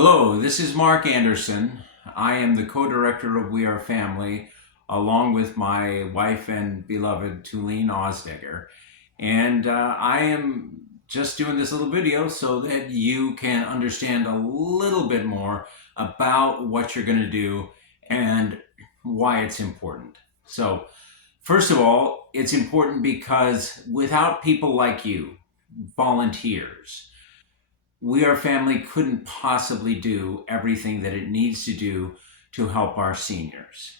Hello, this is Mark Andersen. I am the co-director of We Are Family, along with my wife and beloved Tulene Osdegger. And I am just doing this little video so that you can understand a little bit more about what you're going to do and why it's important. So, first of all, it's important because without people like you, volunteers, We Are Family couldn't possibly do everything that it needs to do to help our seniors.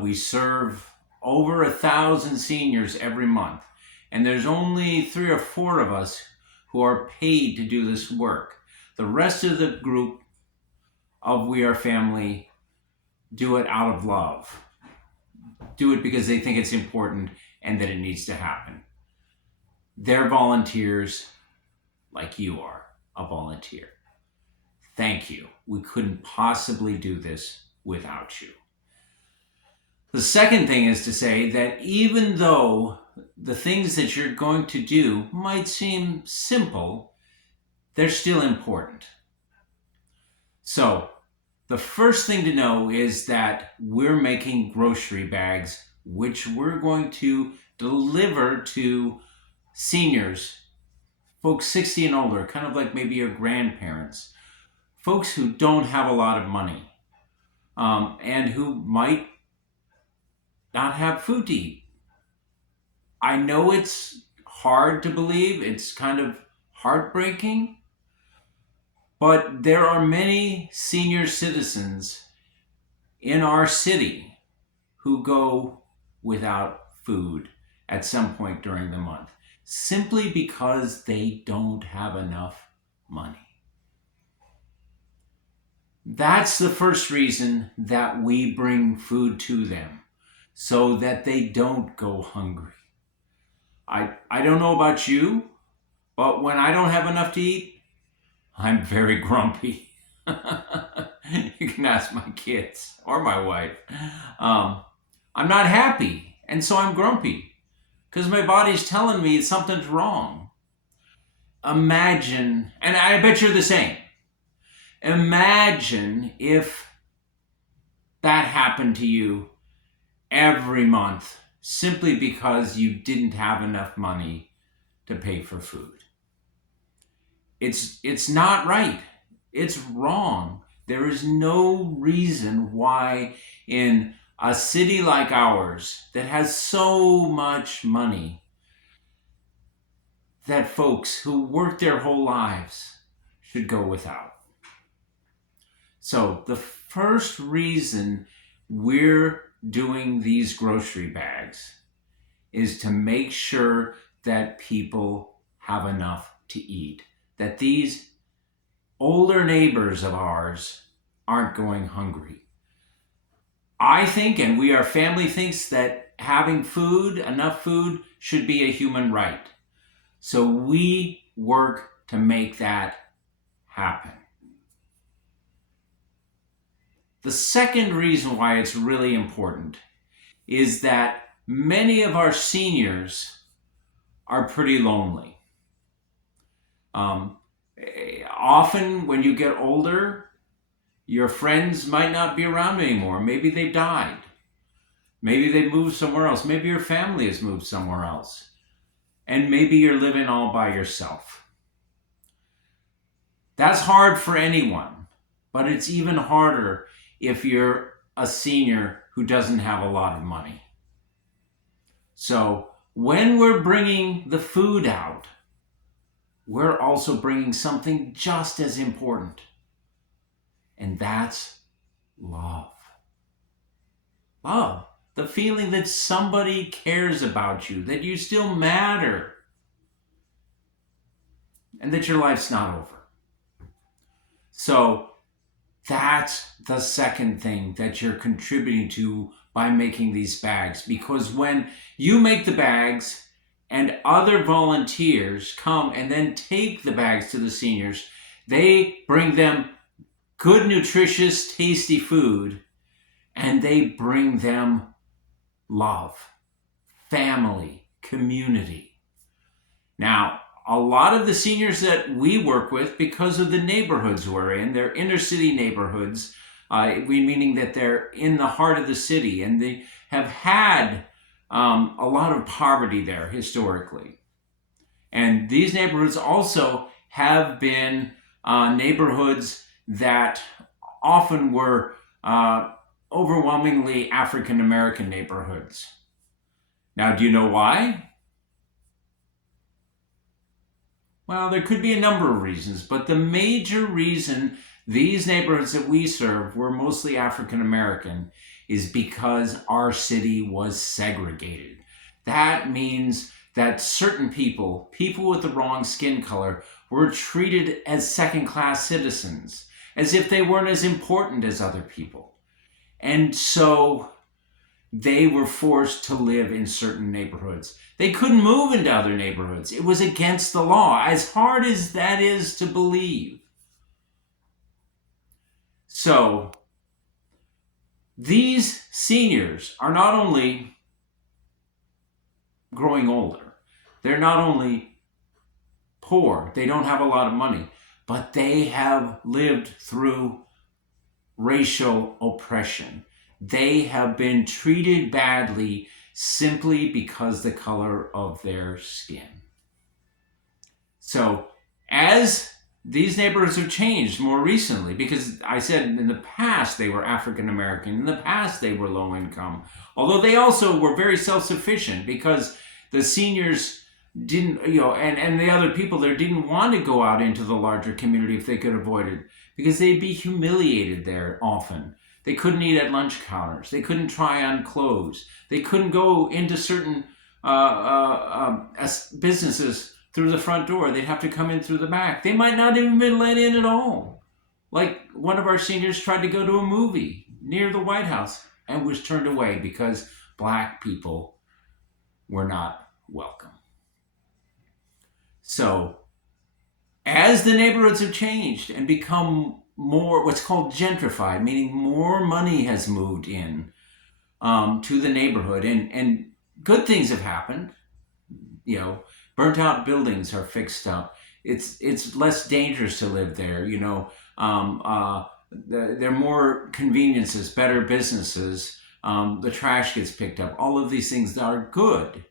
We serve over 1,000 seniors every month, and there's only 3 or 4 of us who are paid to do this work. The rest of the group of We Are Family do it out of love, do it because they think it's important and that it needs to happen. They're volunteers like you are a volunteer. Thank you. We couldn't possibly do this without you. The second thing is to say that even though the things that you're going to do might seem simple, they're still important. So, the first thing to know is that we're making grocery bags, which we're going to deliver to seniors, folks 60 and older, kind of like maybe your grandparents, folks who don't have a lot of money, and who might not have food to eat. I know it's hard to believe, it's kind of heartbreaking, but there are many senior citizens in our city who go without food at some point during the month, simply because they don't have enough money. That's the first reason that we bring food to them, so that they don't go hungry. I don't know about you, but when I don't have enough to eat, I'm very grumpy. You can ask my kids or my wife. I'm not happy, and so I'm grumpy because my body's telling me something's wrong. Imagine, and I bet you're the same. Imagine if that happened to you every month simply because you didn't have enough money to pay for food. It's not right. It's wrong. There is no reason why in a city like ours that has so much money that folks who work their whole lives should go without. So the first reason we're doing these grocery bags is to make sure that people have enough to eat, that these older neighbors of ours aren't going hungry. I think, and We Are Family thinks, that having food, enough food, should be a human right. So we work to make that happen. The second reason why it's really important is that many of our seniors are pretty lonely. Often when you get older, your friends might not be around anymore. Maybe they died. Maybe they moved somewhere else. Maybe your family has moved somewhere else. And maybe you're living all by yourself. That's hard for anyone, but it's even harder if you're a senior who doesn't have a lot of money. So when we're bringing the food out, we're also bringing something just as important, and that's love. Love. The feeling that somebody cares about you, that you still matter, and that your life's not over. So that's the second thing that you're contributing to by making these bags. Because when you make the bags and other volunteers come and then take the bags to the seniors, they bring them good, nutritious, tasty food, and they bring them love, family, community. Now, a lot of the seniors that we work with, because of the neighborhoods we're in, they're inner city neighborhoods, meaning that they're in the heart of the city, and they have had a lot of poverty there historically. And these neighborhoods also have been neighborhoods that often were overwhelmingly African American neighborhoods. Now, do you know why? Well, there could be a number of reasons, but the major reason these neighborhoods that we serve were mostly African American is because our city was segregated. That means that certain people with the wrong skin color, were treated as second class citizens, as if they weren't as important as other people. And so they were forced to live in certain neighborhoods. They couldn't move into other neighborhoods. It was against the law, as hard as that is to believe. So these seniors are not only growing older, they're not only poor, they don't have a lot of money, but they have lived through racial oppression. They have been treated badly simply because the color of their skin. So as these neighborhoods have changed more recently, because I said in the past they were African American, in the past they were low income, although they also were very self-sufficient because the seniors didn't, and the other people there didn't want to go out into the larger community if they could avoid it, because they'd be humiliated there often. They couldn't eat at lunch counters. They couldn't try on clothes. They couldn't go into certain businesses through the front door. They'd have to come in through the back. They might not even been let in at all. Like one of our seniors tried to go to a movie near the White House and was turned away because black people were not welcome. So as the neighborhoods have changed and become more what's called gentrified, meaning more money has moved in to the neighborhood, and good things have happened. Burnt out buildings are fixed up. It's less dangerous to live there. There are more conveniences, better businesses. The trash gets picked up. All of these things are good,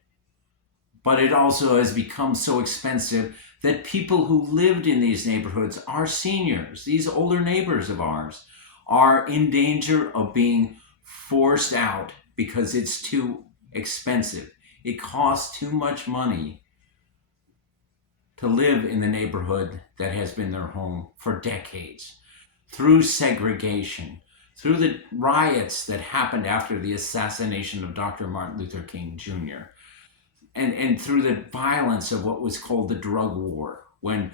but it also has become so expensive that people who lived in these neighborhoods, our seniors, these older neighbors of ours, are in danger of being forced out because it's too expensive. It costs too much money to live in the neighborhood that has been their home for decades. Through segregation, through the riots that happened after the assassination of Dr. Martin Luther King Jr., and through the violence of what was called the drug war, when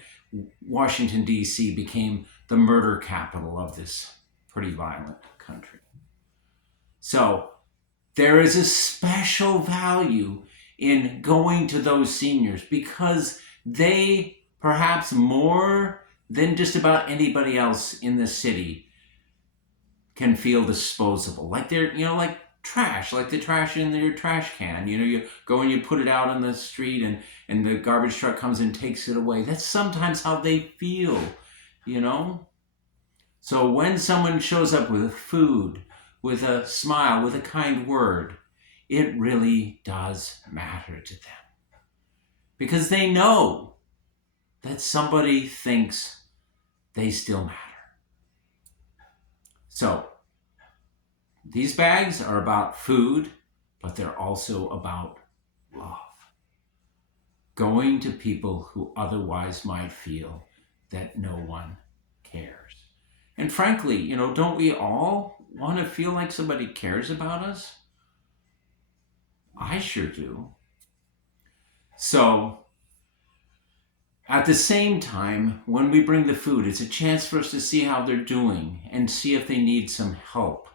Washington, D.C. became the murder capital of this pretty violent country. So there is a special value in going to those seniors because they, perhaps more than just about anybody else in the city, can feel disposable. Like they're, like trash, like the trash in your trash can. You go and you put it out on the street and the garbage truck comes and takes it away. That's sometimes how they feel, So when someone shows up with food, with a smile, with a kind word, it really does matter to them. Because they know that somebody thinks they still matter. So these bags are about food, but they're also about love. Going to people who otherwise might feel that no one cares. And frankly, don't we all want to feel like somebody cares about us? I sure do. So at the same time, when we bring the food, it's a chance for us to see how they're doing and see if they need some help.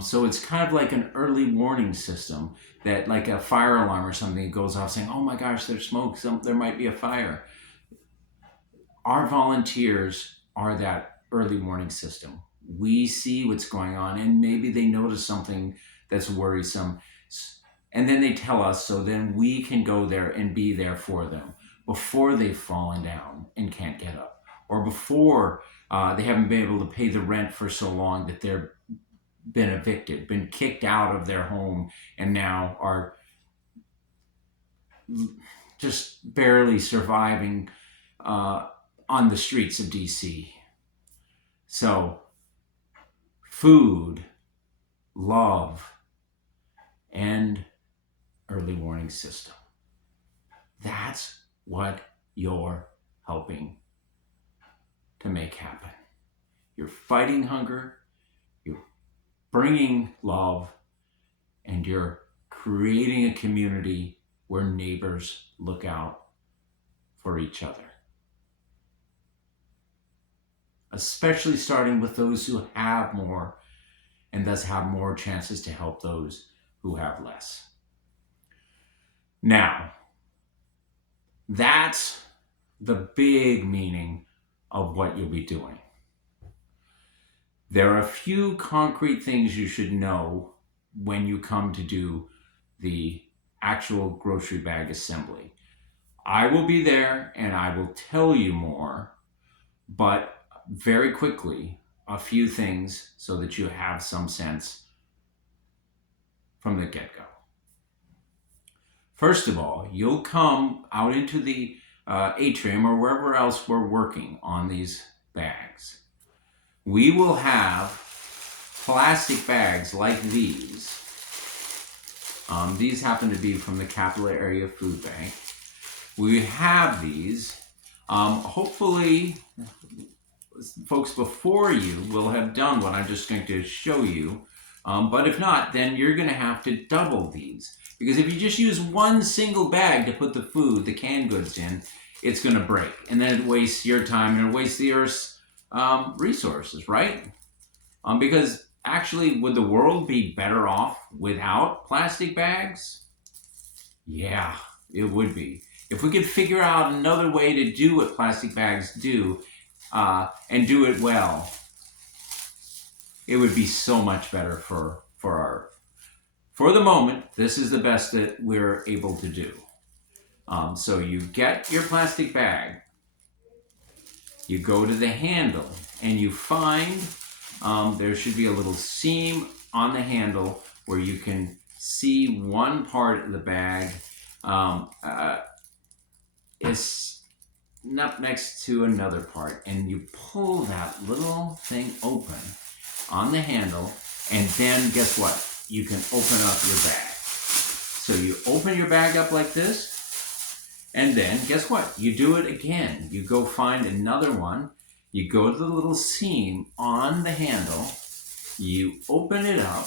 So it's kind of like an early warning system, that like a fire alarm or something goes off saying, oh my gosh, there's smoke, there might be a fire. Our volunteers are that early warning system. We see what's going on and maybe they notice something that's worrisome. And then they tell us, so then we can go there and be there for them. before they've fallen down and can't get up, or before they haven't been able to pay the rent for so long that they're been evicted, been kicked out of their home, and now are just barely surviving on the streets of DC. So, food, love, and early warning system. That's what you're helping to make happen. You're fighting hunger, you're bringing love, and you're creating a community where neighbors look out for each other. Especially starting with those who have more and thus have more chances to help those who have less. Now, that's the big meaning of what you'll be doing. There are a few concrete things you should know when you come to do the actual grocery bag assembly. I will be there and I will tell you more, but very quickly, a few things so that you have some sense from the get-go. First of all, you'll come out into the atrium or wherever else we're working on these bags. We will have plastic bags like these. These happen to be from the Capital Area Food Bank. We have these. Hopefully, folks before you will have done what I'm just going to show you. But if not, then you're going to have to double these. Because if you just use one single bag to put the food, the canned goods in, it's going to break. And then it wastes your time and it wastes the Earth's resources, right? Because actually, would the world be better off without plastic bags? Yeah, it would be. If we could figure out another way to do what plastic bags do, and do it well, it would be so much better for our Earth. For the moment, this is the best that we're able to do. So you get your plastic bag, you go to the handle, and you find there should be a little seam on the handle where you can see one part of the bag is up next to another part, and you pull that little thing open on the handle, and then guess what? You can open up your bag. So you open your bag up like this, and then guess what? You do it again. You go find another one, you go to the little seam on the handle, you open it up.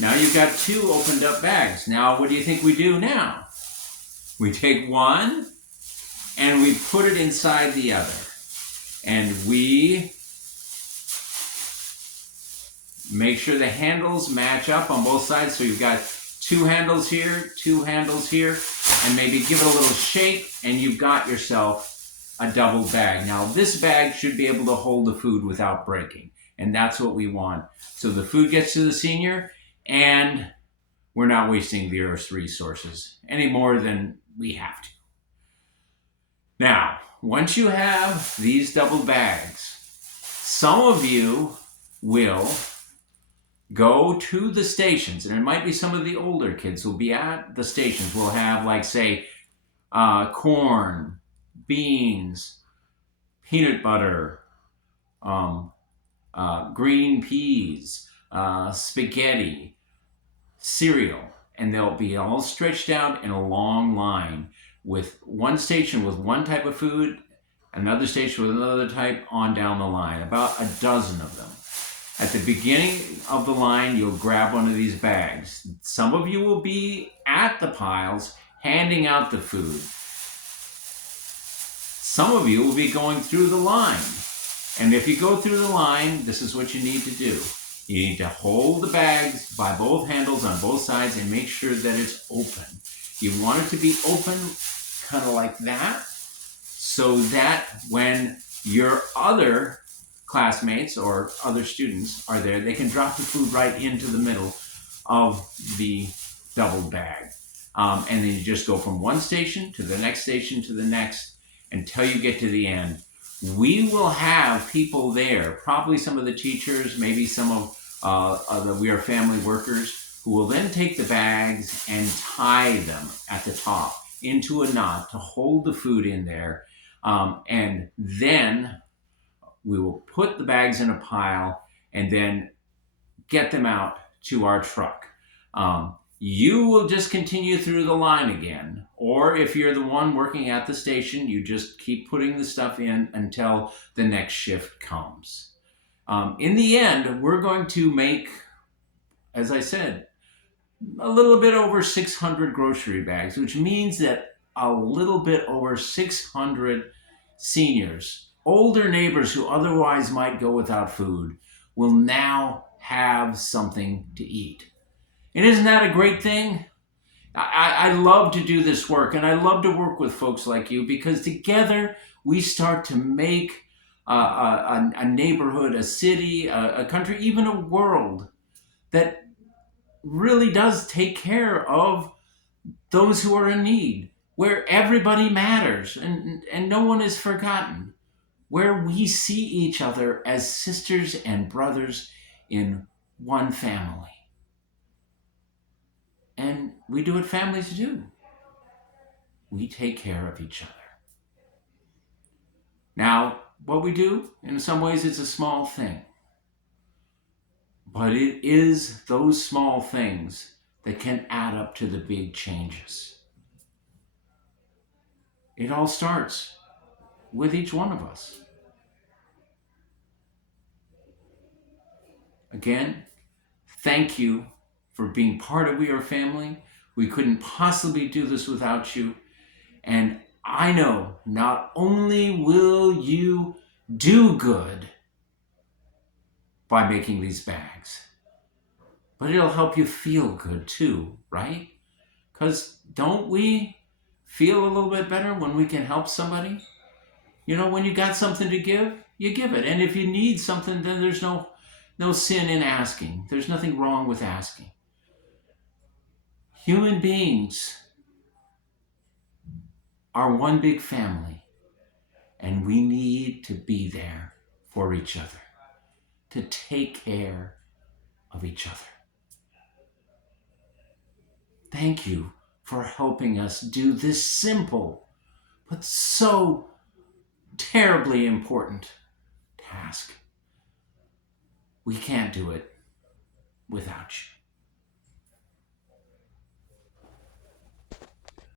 Now you've got two opened up bags. Now what do you think we do now? We take one and we put it inside the other. And we make sure the handles match up on both sides. So you've got two handles here, and maybe give it a little shake, and you've got yourself a double bag. Now this bag should be able to hold the food without breaking, and that's what we want. So the food gets to the senior, and we're not wasting the Earth's resources any more than we have to. Now, once you have these double bags, some of you will go to the stations, and it might be some of the older kids who'll be at the stations. We'll have, like, say, corn, beans, peanut butter, green peas, spaghetti, cereal, and they'll be all stretched out in a long line with one station with one type of food, another station with another type, on down the line, about a dozen of them. At the beginning of the line, you'll grab one of these bags. Some of you will be at the piles handing out the food. Some of you will be going through the line. And if you go through the line, this is what you need to do. You need to hold the bags by both handles on both sides and make sure that it's open. You want it to be open kind of like that, so that when your other classmates or other students are there, they can drop the food right into the middle of the double bag. And then you just go from one station to the next station to the next until you get to the end. We will have people there, probably some of the teachers, maybe some of the We Are Family workers, who will then take the bags and tie them at the top into a knot to hold the food in there. And then we will put the bags in a pile and then get them out to our truck. You will just continue through the line again. Or if you're the one working at the station, you just keep putting the stuff in until the next shift comes. In the end, we're going to make, as I said, a little bit over 600 grocery bags, which means that a little bit over 600 seniors, older neighbors who otherwise might go without food, will now have something to eat. And isn't that a great thing? I love to do this work, and I love to work with folks like you, because together we start to make a neighborhood, a city, a country, even a world that really does take care of those who are in need, where everybody matters and no one is forgotten, where we see each other as sisters and brothers in one family. And we do what families do. We take care of each other. Now, what we do, in some ways, it's a small thing. But it is those small things that can add up to the big changes. It all starts with each one of us. Again, thank you for being part of We Are Family. We couldn't possibly do this without you. And I know not only will you do good by making these bags, but it'll help you feel good too, right? Because don't we feel a little bit better when we can help somebody? You know, when you got something to give, you give it. And if you need something, then there's no sin in asking. There's nothing wrong with asking. Human beings are one big family, and we need to be there for each other, to take care of each other. Thank you for helping us do this simple but so terribly important task. We can't do it without you.